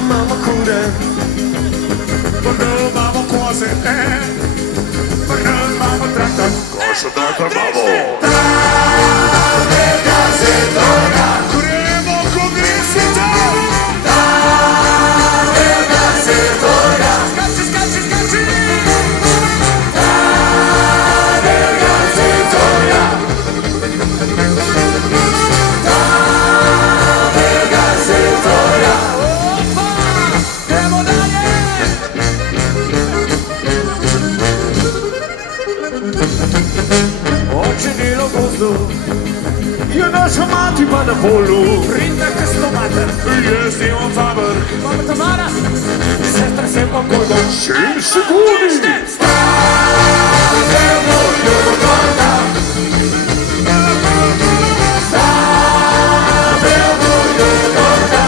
imamo kure, imamo koze, imamo traktor, košo traktor imamo. Travega zetora, Gremo kongresita, travega zetora, skači, skači, skači. travega zetora, travega zetora. Opa, gremo dalje. Oče delo gozdu, je naša mati pa na polu. Pridna kasto mater, jaz imam faber. Mama Tamara, sestra se pa kojbo. 7 sekundi. Stavimo ljubota, stavimo ljubota,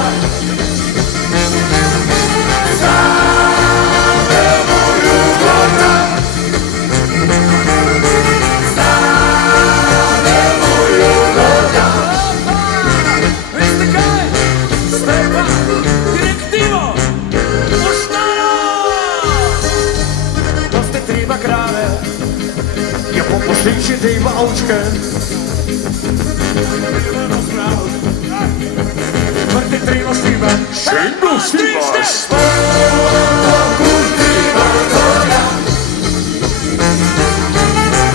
stavimo ljubota, stavimo ljubota. Veste kaj? Strepa, direktivo, pošteno. To ste treba krave, je poposličite ima ovčke. Vrti treba štiva, Šendo stimaš. spodno kultivatorja.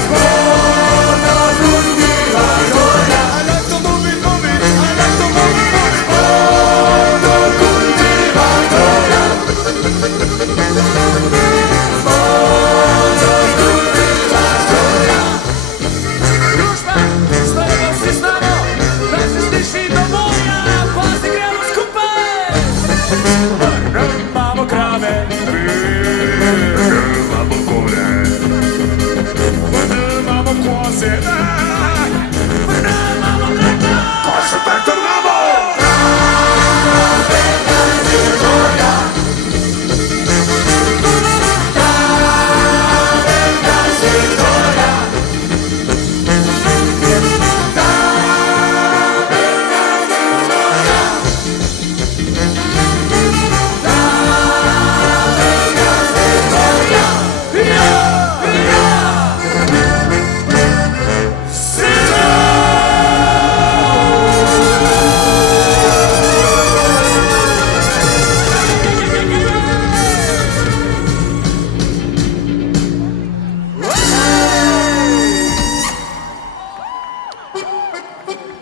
Spodno kultivatorja. I like to move it, move it, I like to move it, move it. Spodno kultivatorja. Spodno kultivatorja. Družba, strojba si z nami, da se sliši do morja, pa se gremo skupaj.